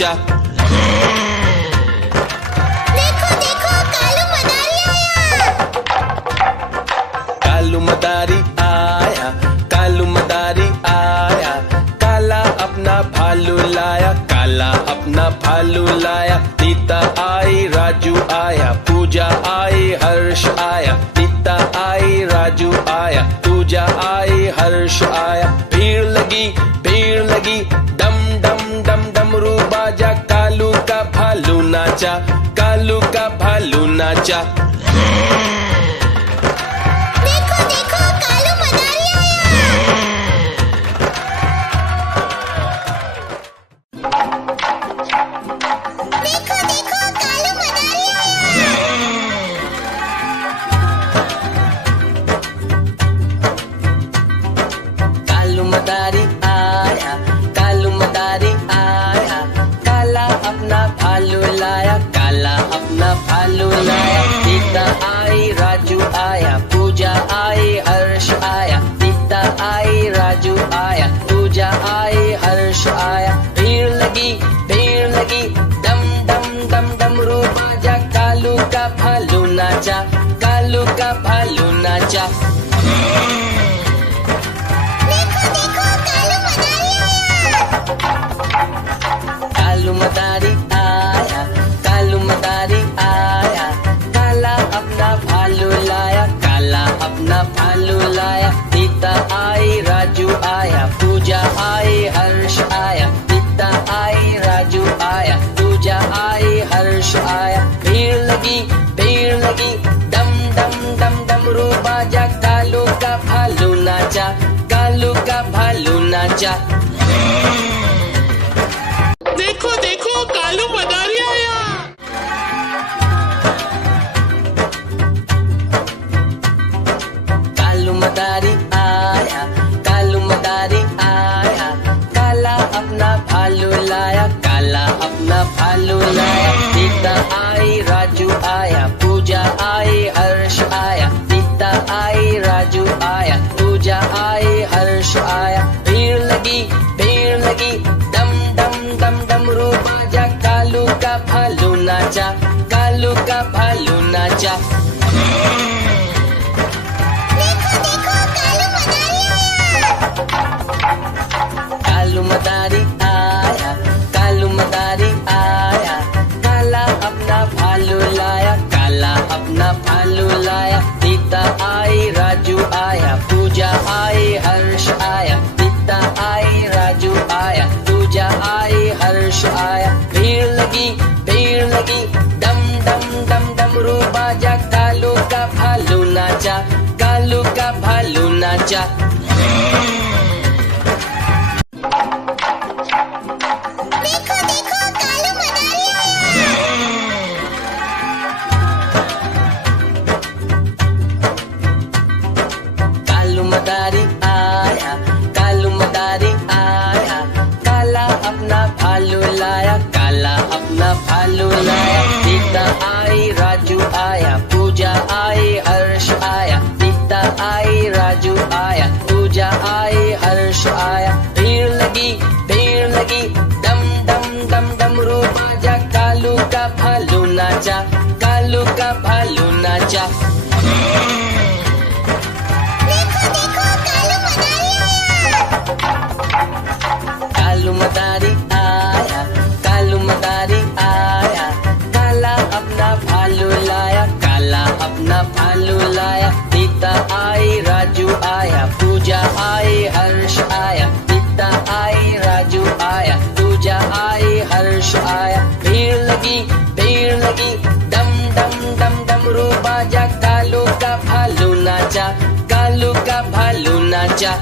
नाचा। देखो देखो कालू मदारी आया। कालू मदारी आया, कालू मदारी आया, काला अपना भालू लाया, काला अपना भालू लाया। सीता आई, राजू आया, पूजा आई, हर्ष आया। सीता आई, राजू आया, पूजा आई, हर्ष आया। भीड़ लगी, डम डम डम डमरू बाजा, कालू का भालू नाचा, कालू का भालू नाचा। देखो देखो कालू मदारी आया। देखो देखो कालू मदारी आया। कालू मदारी आया, कालू मदारी आया, काला अपना भालू लाया, काला अपना भालू लाया। सीता आई, राजू आया, पूजा आई, हर्ष आया। सीता आई, राजू आया, पूजा आई, हर्ष आया। भीड़ लगी, डम डम डम डमरू बाजा, कालू का भालू नाचा, कालू का भालू नाचा। देखो देखो कालू मदारी आया। कालू मदारी आया, कालू मदारी आया, काला अपना भालू लाया, काला अपना भालू लाया। सीता आई, राजू आया, पूजा आई, हर्ष आया। सीता आई, राजू आया, पूजा आई, हर्ष आया। भीड़ लगी, डम डम डम डमरू बाजा, कालू का भालू नाचा, कालू का भालू नाचा। देखो देखो कालू मदारी आया। कालू मदारी आया, कालू मदारी आया, काला अपना भालू लाया, काला अपना भालू लाया। सीता आई, राजू आया, पूजा आई, हर्ष आया। सीता आई, राजू आया, पूजा आई, हर्ष आया। भीड़ लगी, डम डम डम डमरू बाजा, कालू का भालू नाचा, कालू का भालू नाचा। देखो देखो कालू मदारी आया। कालू मदारी आया, कालू मदारी आया, काला अपना भालू लाया, काला अपना भालू लाया। सीता आई, राजू आया, पूजा आई, हर्ष आया। सीता आई, राजू आया, पूजा आई, हर्ष आया। भीड़ लगी, डम डम डम डमरू बाजा, कालू का भालू नाचा, कालू का भालू नाचा। देखो देखो कालू मदारी आया। कालू मदारी आया, कालू मदारी आया, काला अपना भालू लाया, काला अपना भालू लाया। सीता आई, राजू आया, पूजा आई, हर्ष आया। सीता आई, राजू आया, पूजा आई, हर्ष आया। भीड़ लगी, डम डम डम डमरू बाजा, कालू का भालू नाचा, कालू का भालू नाचा। देखो देखो कालू मदारी आया। कालू मदारी आया, कालू मदारी आया, काला अपना भालू लाया, काला अपना भालू लाया। सीता आई, राजू आया, पूजा आई, हर्ष आया। सीता आई, राजू आया, पूजा आई, हर्ष आया। भीड़ लगी, डम डम डम डमरू बाजा, कालू का भालू नाचा, कालू का भालू नाचा। देखो देखो कालू मदारी आया। कालू मदारी आया, कालू मदारी आया, काला अपना भालू लाया, काला अपना भालू लाया। सीता आई, राजू आया, पूजा आई, हर्ष आया। सीता आई, राजू आया, पूजा आई, हर्ष आया। भीड़ लगी, डम डम डम डमरू बाजा, कालू का भालू नाचा, कालू का भालू नाचा।